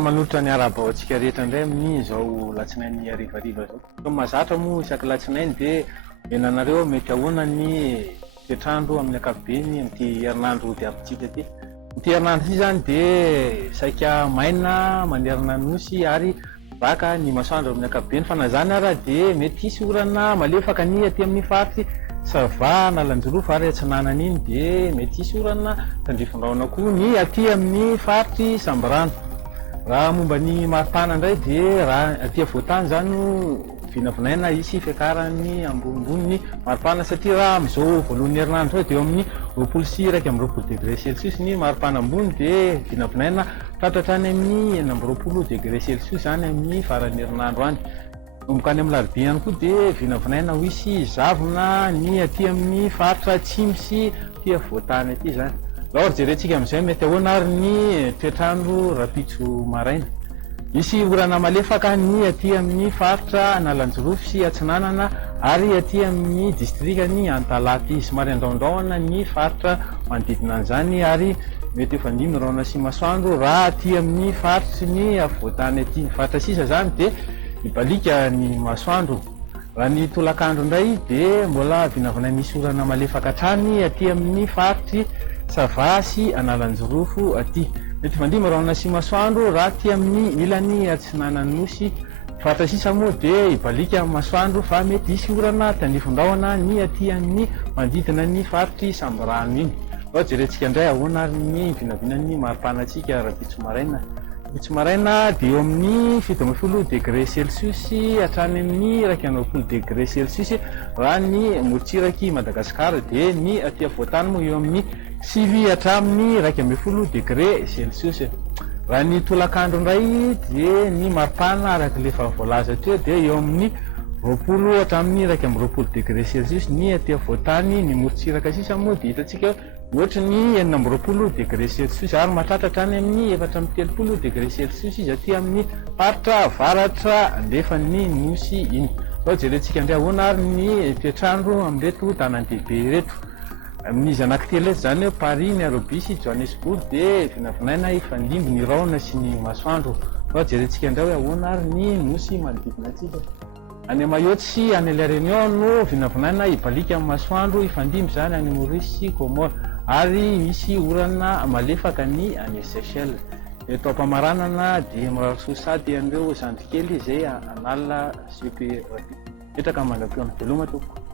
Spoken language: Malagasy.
Mandalo manolotra ny araba antsika rehetra indray amin'izao latsinainy harivariva zao. Ka mahazatra moa isaky latsinainy dia enanareo mety ahoana ny toetrandro amin'ny ankapobeny amin'ity herinandro diavintsika ity. Ity herinandro ity zany dia saika maina manerana nosy ary baka ny masoandro amin'ny ankapobeny fa na zany ara dia mety hisy orana malefaka ny aty amin'ny faritry Sava na Lanjorofo ary Atsinanana iny dia mety hisy orana tandrifondraona koa ny aty amin'ny faritry Samborano. Raha momba ny maripana indray dia raha aty avoatany zany vinavinaina hisy fiakaran'ny ambonimbony ny maripana satria raha amin'izao voalohan'ny herinandro zao dia eo amin'ny 20 degré Celsius ny maripana ambony dia vinavinaina tratratra any amin'ny 20 degré Celsius zany amin'ny faran'ny herinandro any. Manomboka any amin'ny larobia ihany koa dia vinavinaina ho hisy zavona ny aty amin'ny faritra Atsimo sy aty avoatany aty zany. Raha jerentsika amin'izay mety ahoana ary ny toetrandro rapitso maraina. Misy orana malefaka ny aty amin'ny faritra Nalanjorofo sy Atsinanana ary aty amin'ny distrikany Antalaty somary andaondaona ny faritra manodidina an'izany ary mety efa andimy raona sy masoandro raha aty amin'ny faritry ny avoatany aty. Faritra sisa zany dia mibalika ny masoandro. Raha ny tolakandro indray dia mbola vinavina misy orana malefaka hatrany aty amin'ny faritry Sava sy Analanjorofo aty. Mety vandimy raona sy masoandro raha aty amin'ny ilany Atsinanana nosy. Faritra sisa moa dia ibalika masoandro fa mety hisy orana tandrifondraona ny aty amin'ny manodidina ny faritry Samborano iny. Raha jerentsika indray ahoana ary ny vinavinan'ny maripanantsika rapitso maraina. Rapitso maraina dia eo amin'ny 17 degré Celsius hatrany amin'ny 20 degré Celsius raha ny morotsiraky Madagasikara dia ny aty avoatany moa eo amin'ny 9 hatramin'ny 12 degré Celsius. Raha ny tolakandro indray dia ny maripana araka lefa voalaza teo dia eo amin'ny 20 hatramin'ny 20 degré Celsius ny aty avoatany. Ny morotsiraka sisa moa dia hitantsika ohatra ny 20 degré Celsius ary mahatratra any amin'ny 430 degré Celsius izy aty amin'ny faritra avaratra andefan'ny nosy iny. Sao jerentsika indray ahoana ary ny toetrandro amin'reto tanan-dehibe reto. Amin'izy anankitelo eto zany hoe Paris, Nairobi sy Johannesburg dia vinavinaina ifandimby ny raona sy ny masoandro. Sao jerentsika indray hoe ahoana ary ny nosy manodidina antsika. Any Mayotte sy any La Réunion no vinavinaina ibalika amin'ny masoandro ifandimby zany any Maurice sy Comore ary misy orana malefaka ny any Seychelles. Eto ampamaranana dia mirarisoa sady an'ireo zandrikely izay analina CP rapide. Petraka mandrapiona veloma tompoko.